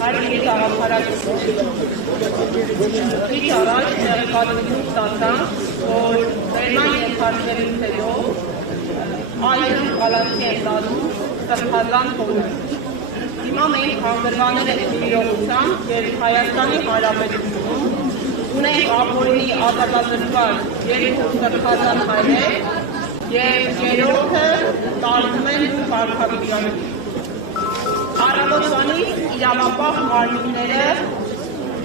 Հայրենի գաղափարակցություն։ Քիչ առաջ տեղեկատվություն ստացա, որ բերման ենթարկվելուց հետո այժմ կալանքի են տանում սրբազան փողը։ Հիմա մենք հանդրվանել ենք իրողությամբ և Հայաստանի Հանրապետությունում ունենք ապօրինի ազատազրկված երկու սրբազան հայրեր և երրորդը տարվում են կարգավիճակի։ Առավոտվանից իրավապահ մարմինները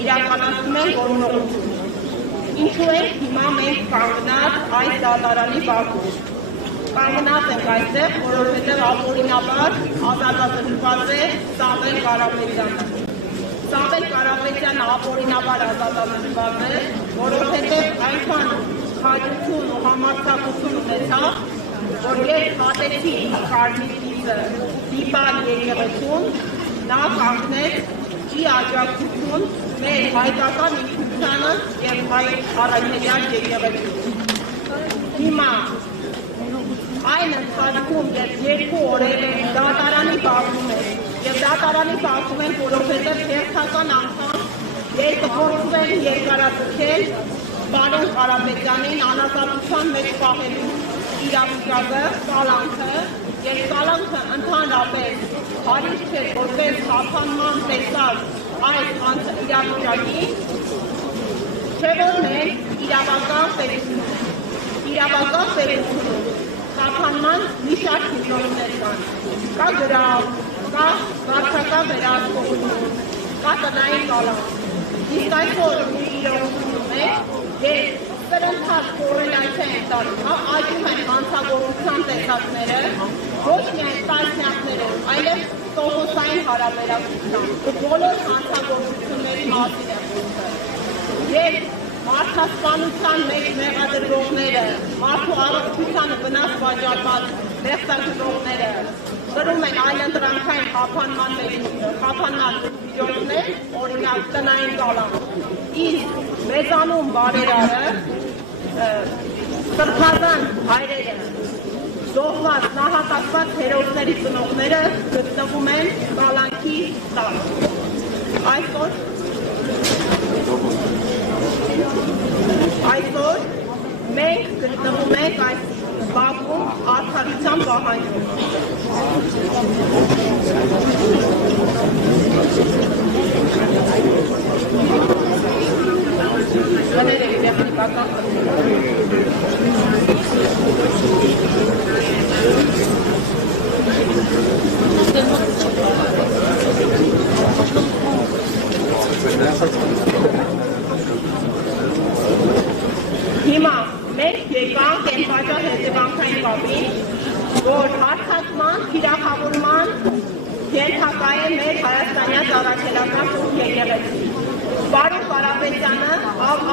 իրականացնում են որոնողություն։ Ինչու ենք հիմա մենք կանգնած այս դատարանի բակում։ Կանգնած ենք այստեղ, որովհետև ապօրինաբար ազատազրկված է Սամվել Կարապետյանը։ Սամվել Կարապետյանը ապօրինաբար ազատազրկված է, որովհետև այնքան խաչություն ու համարձակություն ունեցավ, որ երբ հատեցի կարմիրիցը դիպան եկեղեցուն, նա կանգնեց ի աջակցություն մեր հայկական ինքնությանը և հայ առաքելյան եկեղեցուն։ Հիմա այն ընթացքում, երբ երկու օրեր դատարանի բակում են, և դատարանի բակում են, որովհետև հերթական անգամ երկրորդում են երկարաձգել պարոն Կարապետյանին անազատության մեջ պահելու իրավիճակը, կալանքը, և կալանքը ընդհանրապես հարիք չէ որպես խափանման տեսակ այս իրավիճակի, չէ որ մենք իրավական պետությունում խափանման մի շարք հիմնորումներ կան, կա գրավ, կա վարչական վերահսկողություն, կա տնային կալանք, իսկ այսօր մի իրողությունում է, երբ սրընթաց կոռելացիա են տալու, աճում են հանցագործության տեսակները, ոչ միայն տասնյակները, այլև տոկոսային հարաբերակցությամբ, բոլոր հանցագործությունների մասին է խոսքը։ Երբ մարդասպանության մեջ մեղադրվողները, մարդու առողջությանը վնաս վաճառված մեղսագրողները գրում են այլընտրանքային խափանման միջոցներ, օրինակ տնային կալանք, իսկ մեծանում բարերարը, սրբազան հայրերը, զոհված, նահատակված հերոսների ծնողները գտնվում են կալանքի տակ։ Այսօր մենք գտնվում ենք այս բակում արդարության պահանջում։ Հիմա մենք եկանք են պատճառ հետևանքային կապին, որ հարցակման, թիրախավորման ենթակա է մեր հայաստանյան առաքելական եկեղեցի։ Պարոն Կարապետյանը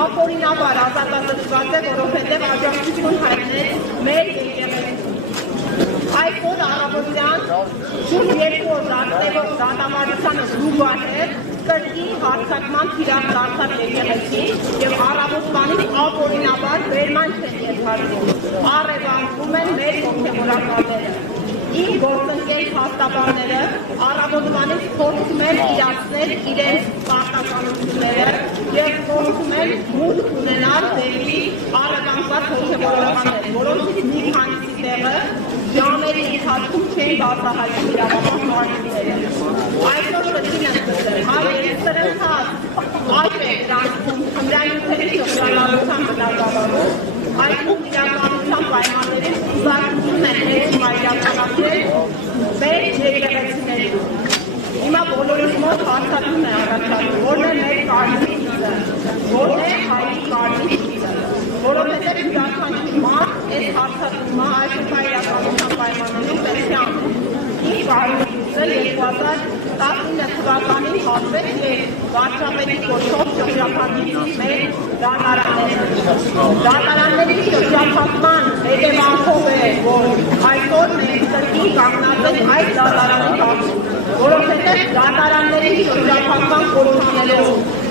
ապօրինաբար ազատազրկված է, որովհետև աջակցություն հայտնեց մեր եկեղեցին։ Այսօր առավոտյան շուրջ 2 օր դարձնելով դատավարությանը զուգահեռ կրկին հարձակման թիրախ դարձավ եկեղեցին և առավոտվանից ապօրինաբար բերման չեն ենթարկվում, առևանգվում են մեր հոգևորականները։ Իմ գործընկեր փաստաբանները առավոտվանից փորձում են իրացնել իրենց պարտականությունները և փորձում են մուտք ունենալ դեպի առևանգված հոգևորականներ, որոնցից մի քանիսի տեղը ժամերի ընթացքում չէին բացահայտում իրավապահ մարմինները։ Այսօր կրկին եմ ասել, այս սրընթաց այդ է գրանցում խմրանյութերի շրջանառության բնագավառում, այդում իրականության պայմաններին ուզարկություն են ներում իրականացնել մեր եկեղեցիներում։ Հիմա բոլորիս մոտ հարցակում է առաջանում, որն է մեր կարմիր ծիծը, որն է հայերի կարմիր ծիծը, որովհետև յուրաքանչյուր մարդ այս հարցակումը այսօր իրականության պայմաններին պետք է անում։ Իմ կարմիր ծիծը 2019 թվականին հատվեց և վարչապետի կոչով շրջափակեցին մեր դատարանները։ Դատարանների շրջափակման հետևանքով է, որ այսօր մենք կրկին կանգնած ենք այս դատարանի բակում, որովհետև դատարանների շրջափակման կորուստներով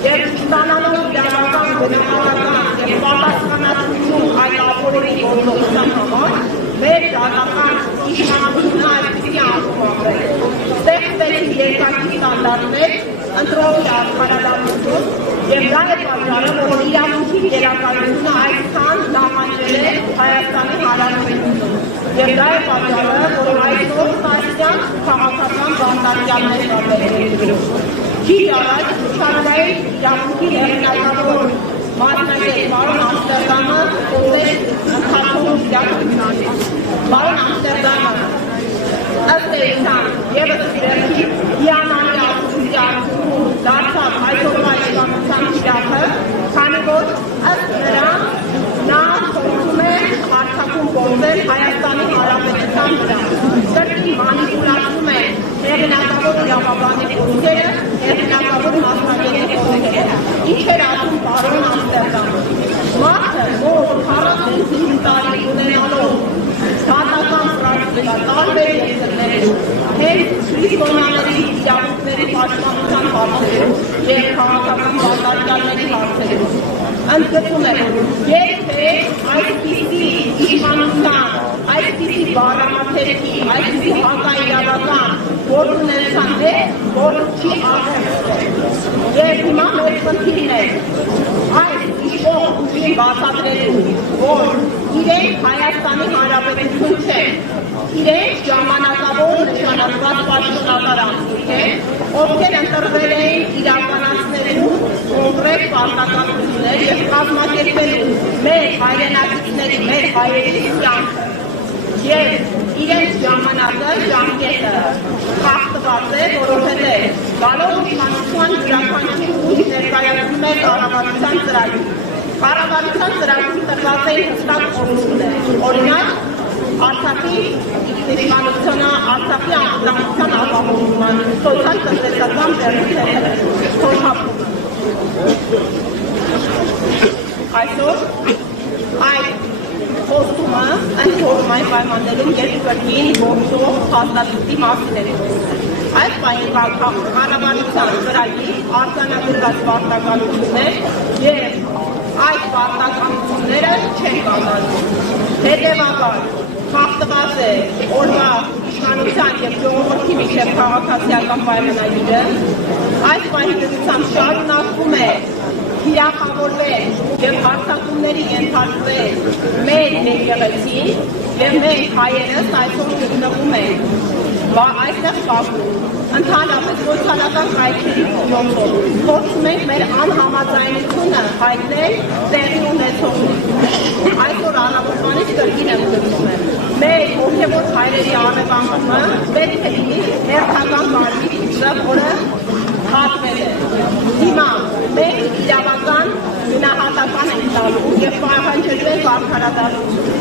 և ստանալով իրավական գնահատական և պատասխանատվություն այդ ապօրինի գործողության համար մեր դատական իշխանությունը այսպիսի անկում ապրել։ Ստեղծվեցին երկակի ստանդարտներ, ընտրողի արդարադատություն և դա է պատճառը, որ իրավունքի գերակայությունը այսքան նահանջել է Հայաստանի Հանրապետությունում։ Եվ դա է պատճառը, որ այսօր տասնյակ քաղաքական բանտարկյալներ կան։ Քիչ առաջ Շուշանայի իրավունքի հեղինակավոր մասնակից պարոն Ամստերդամը խոսեց ընթացքում իրավունքից։ Պարոն Ամստերդամը ըստ էության ևս վերջի հիանալի ակտիվի արդյունքում դարձավ այսօրվա իշխանության թիրախը, քանի որ ըստ նրան նա փորձում է հարձակում գործել Հայաստանի Հանրապետության վրա։ Կրկին մանիպուլացնում է հեղինակավոր իրավաբանի խոսքերը, հեղինակավոր մասնագետի խոսքերը։ Ինչ էր ասում պարոն Ամստերդամը։ Մարդը, որ 45 տարի ունենալով դատական պրակտիկա տարբեր երկրներում, հենց քրիստոնյաների իրավունքների պաշտպանության հարցերում և քաղաքական բանտարկյալների հարցերում ընդգծում է, եթե այսպիսի իշխանության, այսպիսի բառամաթերքի, այսպիսի հակաիրավական գործունեության որ չի աջակցել։ Եվ հիմա մեր խնդիրն է այս իշխող ուժին բացատրելու, որ իրենք Հայաստանի Հանրապետություն չեն, իրենք ժամանակավոր նշանակված պաշտոնատար անձինք են, ովքեր ընտրվել էին իրականացնելու կոնկրետ պարտականություններ և կազմակերպելու մեր հայրենակիցների, մեր հայերի կյանքը։ Եվ իրենց ժամանակը, ժամկետը խախտված է, որովհետև գալով իշխանության յուրաքանչյուր ուժ ներկայացնում է կառավարության ծրագիր։ Կառավարության ծրագրի տրված էին հստակ օրենքներ, օրինակ Արցախի իշխանությունը, Արցախի անվտանգության ապահովման, սոցիալ-տնտեսական բեռնիթերը խորհապում։ Այսօր այդ խոստումը ընդհանուր այն պայմաններում, երբ կրկին գործող հաստատությունի մասին է խոսքը։ Այս պահին կառավարության ծրագիր արձանագրված պարտականություններ և այդ պարտականությունները չեն կատարվում։ Հետևաբար խախտված է օրվա իշխանության և ժողովրդի միջև քաղաքացիական պայմանագիրը, այս պահի դրությամբ շարունակվում է թիրախավորվել և հարձակումների ենթարկվել մեր եկեղեցին և մենք հայերս այսօր գտնվում ենք այստեղ Բաքվում, ընդհանրապես սոցիալական կայքերի միջոցով փորձում ենք մեր անհամաձայնությունը հայտնել տեղի ունեցողներին։ Այսօր անապատանից կրկին ընդգծում եմ, մեր հոգևոր հայրերի առևանգումը պետք է լինի հերթական բարմիցը, որը հատվել է։ Հիմա մենք իրավական գնահատական ենք տալու և պահանջելու ենք արդարադատություն։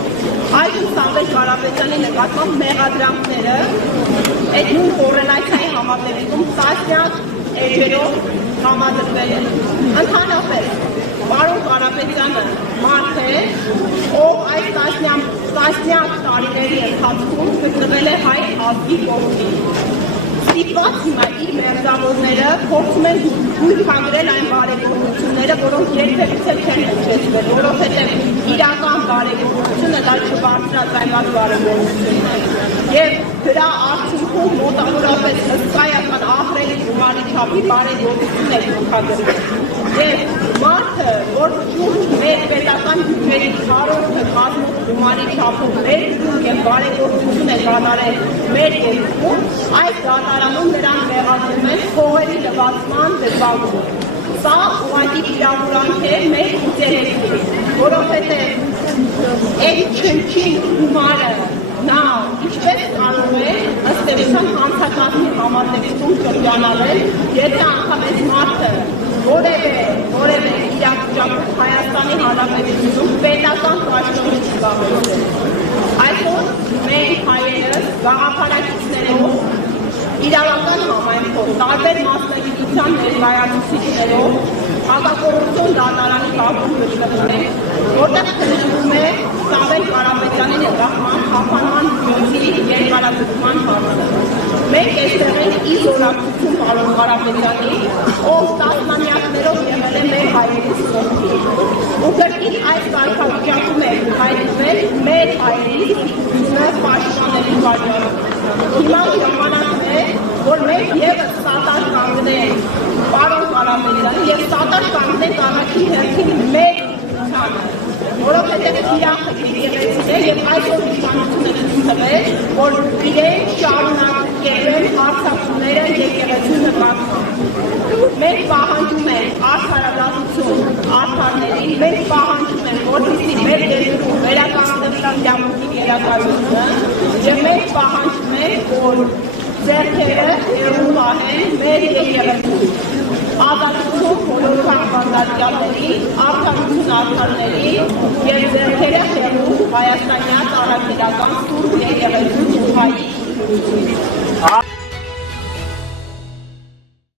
Այժմ Սամվել Կարապետյանի նկատմամբ մեղադրանքները այդ նույն կոռելացիայի համատեքստում տասնյակ էջերով համադրվել են։ Ընդհանրապես պարոն Կարապետյանը մարդ է, ով այս տասնյակ տարիների ընթացքում գտնվել է հայ ազգի կողքին։ Ստիպված հիմա իր մերձավորները փորձում են հույս հանգրել այն բարեգործությունները, որոնք երբևիցե չեն հնչեցվել, որովհետև իրական բարեգործությունը դա չբարձրացնված բարեգործությունն է։ Եվ դրա արդյունքում մոտավորապես հսկայական ահռելի գումարի չափի բարեգործություն է ցուցադրվել։ Եվ մարդը, որ մեր պետական բյուջեի 4/8-ը կազմող գումարի չափով մեր և բարեգործություն է կատարել մեր երկրում, այս դատարանում նրան մեղադրում են փողերի լվացման դեպքում։ Սա ուղղակի վիրավորանք է մեր ինտերեսին, որովհետև այդ չնչին գումարը նա ինչպես կարող է ըստ էության հանցակազմի համատեքստում շրջանառել, եթե անգամ այս մարդը որևէ իրավիճակում Հայաստանի Հանրապետությունում պետական պաշտոնի զբաղեցրել։ Այսօր մենք հայերս գաղափարակիցներով, իրավական համայնքով, տարբեր մասնագիտության ներկայացուցիչներով հակակոռուպցիոն դատարանի բակում գտնվում ենք, որտեղ քննվում է Սամվել Կարապետյանի նկատմամբ խափանման միջոցի երկարաձգման հարցը։ Մենք այստեղ ենք ի զորակցություն պարոն Կարապետյանի, ով տասնամյակներով եղել է մեր հայերի կողքին։ Ու կրկին այս կարգավիճակում է հայտնվել մեր հայերի ինքնությունը պաշտպանելու պատճառով։ Հիմա ժամանակն է, որ մենք ևս սատար կանգնենք որովհետև իրանք եկեղեցին է եւ այսօր իշխանությունը ցույց որ իրենք շարունակել են հարձակումները եկեղեցու նկատմամբ։ Մենք պահանջում ենք արդարադատություն արդարների, մենք պահանջում ենք, որպեսզի մեր երկրում վերականգնվի իրավունքի իրականությունը եւ մենք պահանջում ենք, որ ձեռքերը հեռու պահեն մեր եկեղեցու ազատություն բոլոր քաղաքացիների, արդարություն արդարների եւ ձեռքերը հեռու հայաստանյան առաքելական սուրբ եկեղեցու ուղղայի